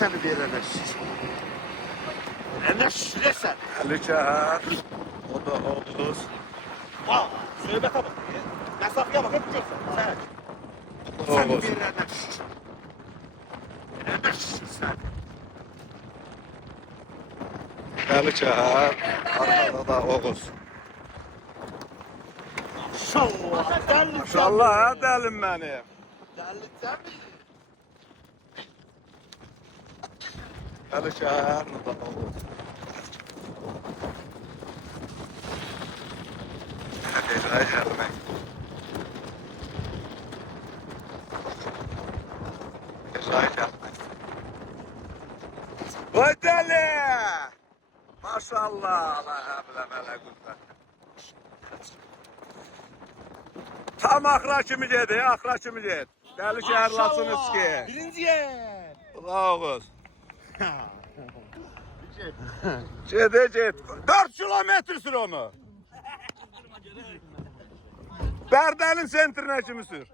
səni verənə şiş. Nə şişirəsən? Əli Kəhər. O da Oğuz. Vay, söhbətə bax. Məsafəyə bax, hep görsən. Sən. Səni Oğuz. verənə şiş. Nə şişirsən? Əli Kəhər. Arkada da Oğuz. Maşallah. Dəlli. Maşallah hə dəlim mənim. Dəlli cəmi. Əli Kəhər. O da Oğuz. Həqiqəyə gəlmək. Həqiqəyə gəlmək. Vay dəli! Maşallah, la həvlə mələ qüvvət. Tam axıra kimi gedi, axıra kimi ged. Dəli şəhərlasınız ki. Birinci yer. Ulan Oğuz. Ged. 4 kilometr sür onu. Bərdəlin sentrinə kimi sür.